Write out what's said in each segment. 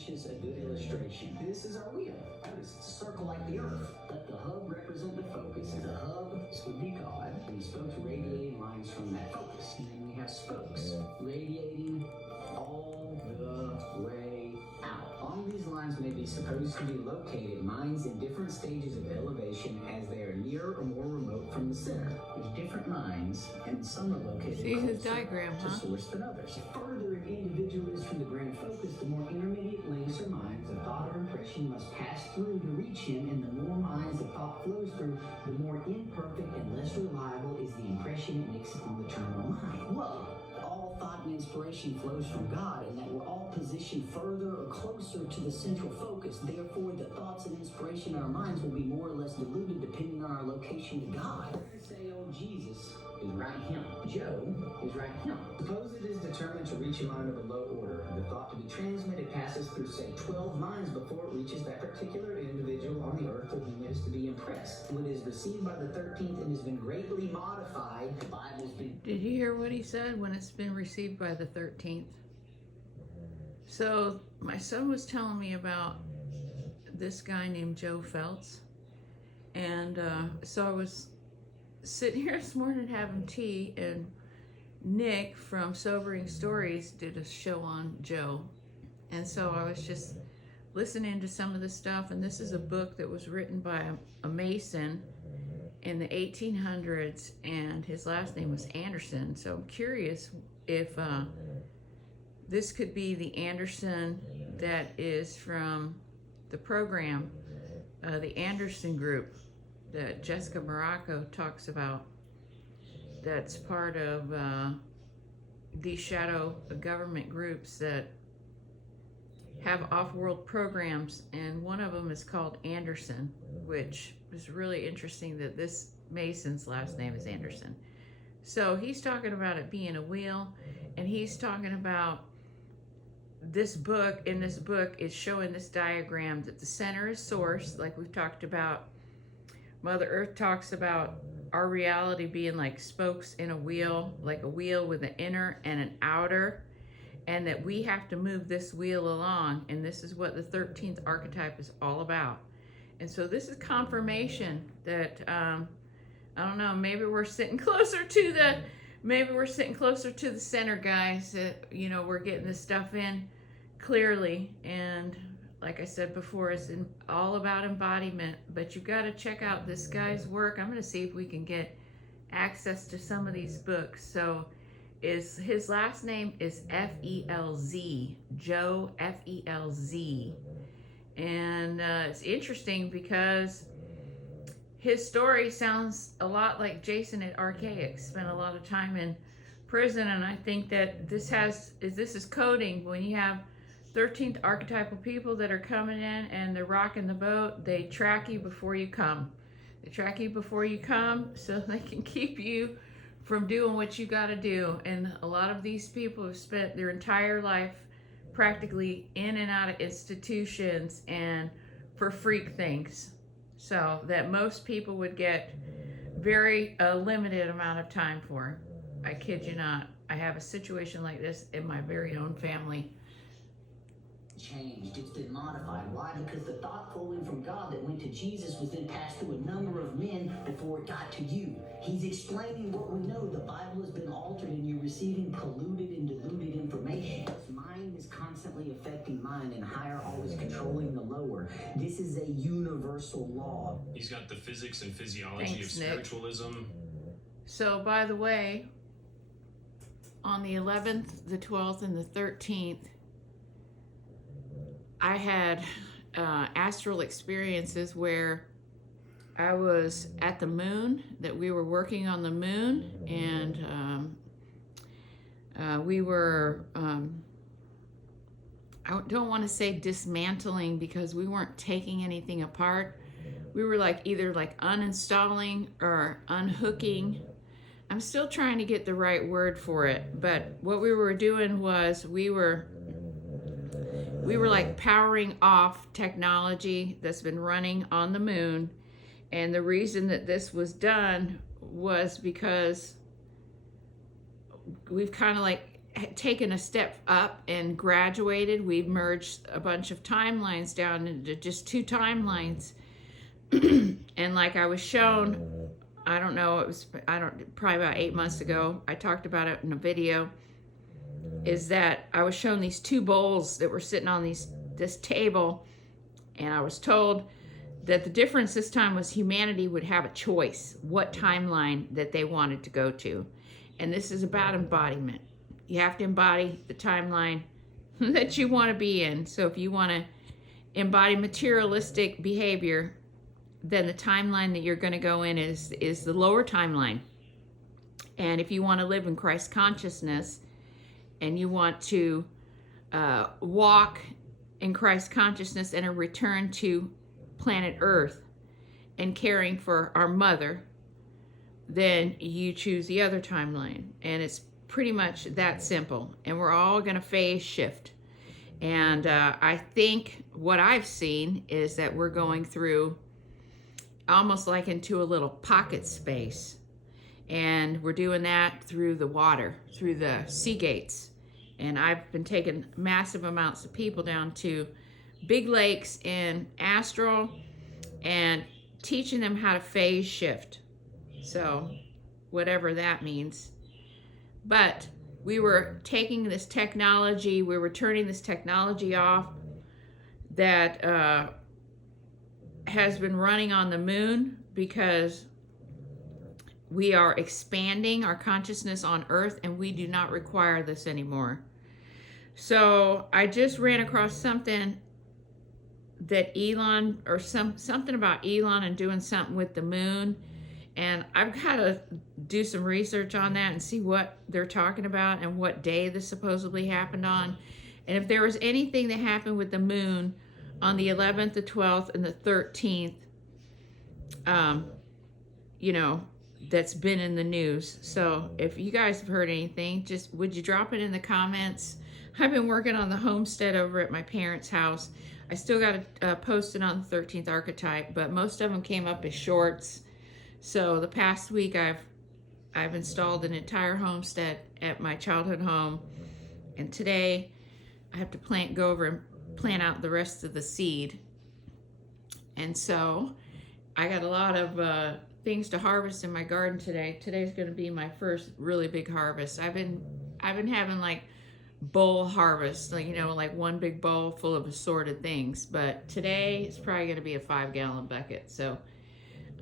furnishes a good illustration. This is our wheel. Notice it's a circle like the earth. Let the hub represent the focus. The hub would be God, and the spokes radiating lines from that focus. And then we have spokes radiating all the way out. Along these lines may be supposed to be located mines in different stages of elevation as they are nearer or more remote from the center. There's different mines, and some are located See his closer diagram, to huh? source than others. The further an individual is from the grand focus, the more intermediate links or mines of thought or impression must pass through to reach him, and the more mines of thought flows through, the more imperfect and less reliable is the impression it makes upon the terminal mind. Whoa! All thought and inspiration flows from God, and that we're all positioned further or closer to the central focus. Therefore, the thoughts and inspiration in our minds will be more or less diluted depending on our location with God. Say, oh, Jesus is right him. Joe is right him. Suppose it is determined to reach a mind of a low order. The thought to be transmitted passes through, say, 12 minds before it reaches that particular individual on the earth with whom it is to be impressed. What is received by the 13th and has been greatly modified, the Bible's been... Did you hear what he said? When it's been received by the 13th. So my son was telling me about this guy named Joe Felz. And so I was sitting here this morning having tea, and Nick from Sobering Stories did a show on Joe. And so I was just listening to some of the stuff, and this is a book that was written by a Mason in the 1800s, and his last name was Anderson. So I'm curious if this could be the Anderson that is from the program, the Anderson group that Jessica Morocco talks about, that's part of these shadow government groups that have off-world programs, and one of them is called Anderson, which is really interesting that this Mason's last name is Anderson. So he's talking about it being a wheel, and he's talking about this book. In this book is showing this diagram that the center is source, like we've talked about. Mother Earth talks about our reality being like spokes in a wheel, like a wheel with an inner and an outer, and that we have to move this wheel along, and this is what the 13th archetype is all about. And so this is confirmation that I don't know, maybe we're sitting closer to the center, guys, that, you know, we're getting this stuff in clearly. And like I said before, it's all about embodiment, but you've got to check out this guy's work. I'm going to see if we can get access to some of these books. So his last name is F-E-L-Z, Joe F-E-L-Z. And it's interesting because his story sounds a lot like Jason at Archaic. Spent a lot of time in prison, and I think that this is coding. When you have 13th archetypal people that are coming in and they're rocking the boat, they track you before you come. They track you before you come so they can keep you from doing what you got to do. And a lot of these people have spent their entire life practically in and out of institutions and for freak things, so that most people would get very limited amount of time for. I kid you not. I have a situation like this in my very own family. Changed. It's been modified. Why? Because the thought flowing from God that went to Jesus was then passed through a number of men before it got to you. He's explaining what we know. The Bible has been altered, and you're receiving polluted and diluted information. Mind is constantly affecting mind, and higher always controlling the lower. This is a universal law. He's got the physics and physiology of spiritualism. So, by the way, on the 11th, the 12th, and the 13th, I had astral experiences where I was at the moon, that we were working on the moon, and we were, I don't want to say dismantling, because we weren't taking anything apart. We were either uninstalling or unhooking. I'm still trying to get the right word for it, but what we were doing was we were powering off technology that's been running on the moon. And the reason that this was done was because we've kind of taken a step up and graduated. We've merged a bunch of timelines down into just 2 timelines. And like I was shown, I don't know, probably about 8 months ago, I talked about it in a video, is that I was shown these 2 bowls that were sitting on this table, and I was told that the difference this time was humanity would have a choice what timeline that they wanted to go to. And this is about embodiment. You have to embody the timeline that you want to be in. So if you want to embody materialistic behavior, then the timeline that you're going to go in is the lower timeline. And if you want to live in Christ consciousness and you want to walk in Christ consciousness and a return to planet Earth and caring for our mother, then you choose the other timeline. And it's pretty much that simple. And we're all going to phase shift. And I think what I've seen is that we're going through almost like into a little pocket space. And we're doing that through the water, through the sea gates. And I've been taking massive amounts of people down to big lakes in astral and teaching them how to phase shift. So whatever that means. But we were taking this technology, we were turning this technology off that has been running on the moon, because we are expanding our consciousness on Earth and we do not require this anymore. So I just ran across something that Elon, or something about Elon and doing something with the moon. And I've got to do some research on that and see what they're talking about and what day this supposedly happened on. And if there was anything that happened with the moon on the 11th, the 12th, and the 13th, you know, that's been in the news. So if you guys have heard anything, just would you drop it in the comments? I've been working on the homestead over at my parents' house. I still got to post it on the 13th archetype, but most of them came up as shorts. So the past week I've installed an entire homestead at my childhood home, and today I have to go over and plant out the rest of the seed. And so I got a lot of things to harvest in my garden today. Today's going to be my first really big harvest. I've been having like bowl harvest, like, you know, like one big bowl full of assorted things, but today it's probably going to be a 5-gallon bucket. So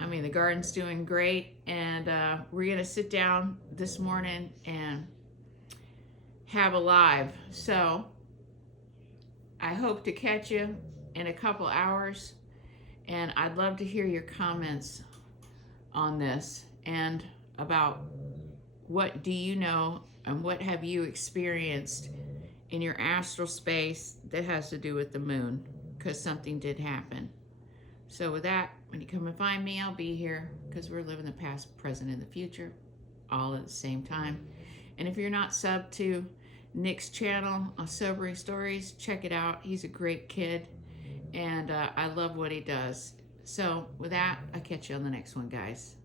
I mean, the garden's doing great, and we're going to sit down this morning and have a live. So I hope to catch you in a couple hours, and I'd love to hear your comments on this and about what do you know and what have you experienced in your astral space that has to do with the moon, because something did happen. So with that, when you come and find me, I'll be here, because we're living the past, present, and the future all at the same time. And if you're not subbed to Nick's channel on Sobering Stories, check it out. He's a great kid, and I love what he does. So with that, I'll catch you on the next one, guys.